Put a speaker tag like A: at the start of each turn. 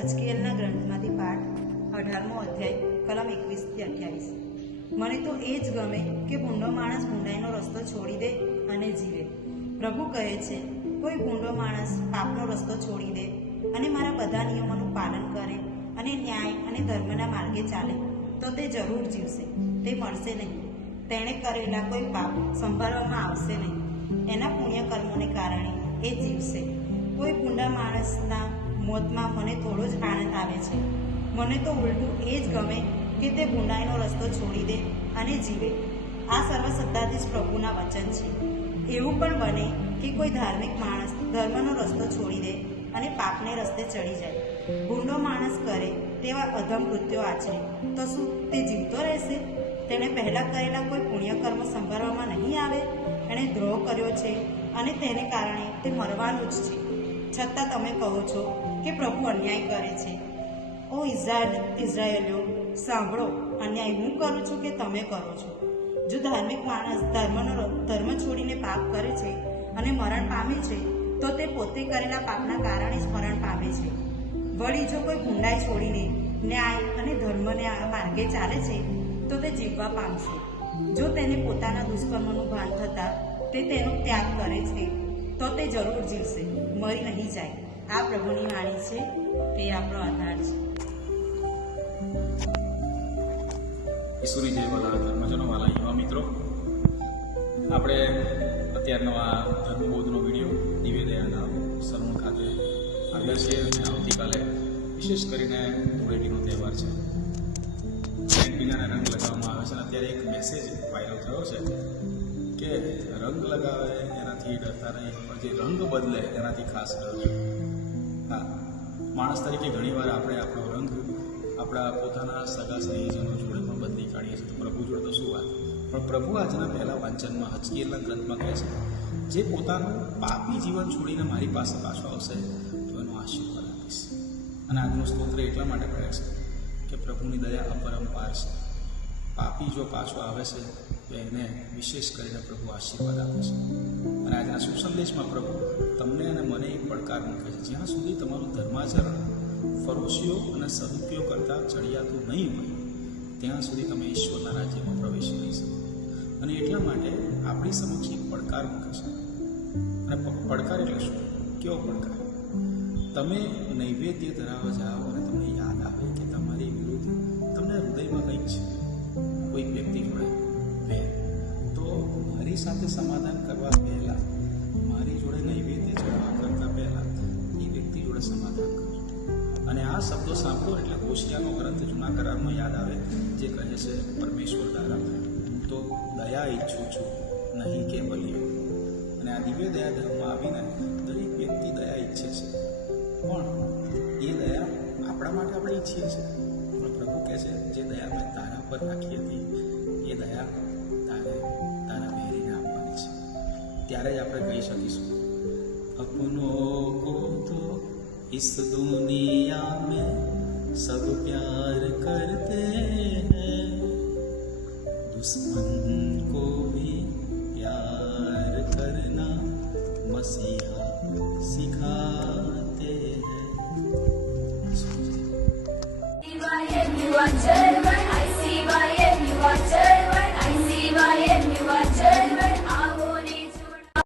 A: હજકીયલના ગ્રંથમાંથી પાઠ, અઢારમો અધ્યાય, કલમ એકવીસથી અઠ્યાવીસ. મને તો એ જ ગમે કે ભૂંડો માણસ ભૂંડાઈનો રસ્તો છોડી દે અને જીવે. પ્રભુ કહે છે, કોઈ ભૂંડો માણસ પાપનો રસ્તો છોડી દે અને મારા બધા નિયમોનું પાલન કરે અને ન્યાય અને ધર્મના માર્ગે ચાલે, તો તે જરૂર જીવશે, તે મળશે નહીં. તેણે કરેલા કોઈ પાપ સંભાળવામાં આવશે નહીં. એના પુણ્ય કર્મોને કારણે એ જીવશે. કોઈ ભૂંડા માણસના મોતમાં મને થોડો જ આનંદ આવે છે. મને તો ઉલટું એ જ ગમે કે તે ભૂંડાઈનો રસ્તો છોડી દે અને જીવે. આ સર્વસત્તાધીશ પ્રભુના વચન છે. એવું પણ બને કે કોઈ ધાર્મિક માણસ ધર્મનો રસ્તો છોડી દે અને પાપને રસ્તે ચડી જાય. ભૂંડો માણસ કરે તેવા અધમ કૃત્યો આચરે. તો શું તે જીવતો રહેશે? તેણે પહેલાં કરેલા કોઈ પુણ્યકર્મ સંભાળવામાં નહીં આવે? એણે દ્રોહ કર્યો છે અને તેને કારણે તે મરવાનું જ છે. છતાં તમે કહો છો કે પ્રભુ અન્યાય કરે છે. ઓ ઇઝરાયલ ઇઝરાયલો, સાંભળો, અન્યાય હું કરું છું કે તમે કરો છો? જો ધાર્મિક માણસ ધર્મનો ધર્મ છોડીને પાપ કરે છે અને મરણ પામે છે, તો તે પોતે કરેલા પાપના કારણે જ મરણ પામે છે. વળી જો કોઈ ભૂંડાઈ છોડીને ન્યાય અને ધર્મને આ માર્ગે ચાલે છે, તો તે જીવવા પામશે. જો તેને પોતાના દુષ્કર્મનું ભાન થતાં તે તેનો ત્યાગ કરે છે તો તે જરૂર જીવશે. મરી નહીં જાય. આ પ્રભુની વાણી છે તે આપણો આધાર છે.
B: ઈશ્વરી જય વાલા ધર્મજનો વાલા યુવા મિત્રો. આપણે અત્યારનો આ ધર્મબોધનો વીડિયો દિવ્ય દયાના સરમુખ ખાતે આવ્યા છીએ અને આવતીકાલે વિશેષ કરીને ધૂળેટીનો તહેવાર છે. એકબીજાને રંગ લગાવવામાં આવે છે અને અત્યારે એક મેસેજ વાયરલ થયો છે. કે રંગ લગાવે, એનાથી ડરતા નહીં. પણ જે રંગ બદલે, એનાથી ખાસ ડર. હા, માણસ તરીકે ઘણીવાર આપણે આપણો રંગ આપણા પોતાના સગા સંયોજનો જોડે પણ બદલી કાઢીએ છીએ. તો પ્રભુ જોડે તો શું વાત? પણ પ્રભુ આજના પહેલા વાંચનમાં હચકીલના ગ્રંથમાં કહે છે, જે પોતાનું પાપી જીવન છોડીને મારી પાસે પાછો આવશે, તો એનો આશીર્વાદ આપીશ. અને આજનો સ્તોત્ર એટલા માટે કહે છે કે પ્રભુની દયા અપરંપાર છે. પાપી જો પાછો આવે છે, તો એને વિશેષ કરીને પ્રભુ આશીર્વાદ આપે છે. અને આજના સુસંદેશમાં પ્રભુ તમને અને મને એક પડકાર મૂકે છે. જ્યાં સુધી તમારું ધર્માચરણ ફરોશીઓ અને સદુપયોગ કરતાં ચડિયાતું નહીં હોય, ત્યાં સુધી તમે ઈશ્વરના રાજ્યમાં પ્રવેશ કરી શકો. અને એટલા માટે આપણી સમક્ષ એક પડકાર મૂકે છે. અને પડકાર એટલે શું? કેવો પડકાર? તમે નૈવેદ્ય ધરાવવા જાઓ અને તમને સમાધાન કરવા પહેલાં, મારી જોડે નૈવેદ્ય ચડાવવા કરતાં પહેલાં એ વ્યક્તિ જોડે સમાધાન કરજો અને આ શબ્દો સાંભળો એટલે કોશિયાનો ગ્રંથ જૂના કરારમાં યાદ આવે, જે કહે છે, પરમેશ્વર દ્વારા તો દયા ઈચ્છું છું, નહીં કે બલિયો. અને આ દિવ્ય દયા ધર્મમાં આવીને દરેક વ્યક્તિ દયા ઈચ્છે છે. પણ એ દયા આપણા માટે આપણે ઈચ્છીએ છીએ. પણ પ્રભુ કહે છે, જે દયા મેં તારા પર રાખી હતી, એ દયા તારે ત્યારે જ આપણે કહી શકીશું. को तो इस दुनिया में सब प्यार करते हैं दुश्मन को भी प्यार करना मसीहा सिखाते हैं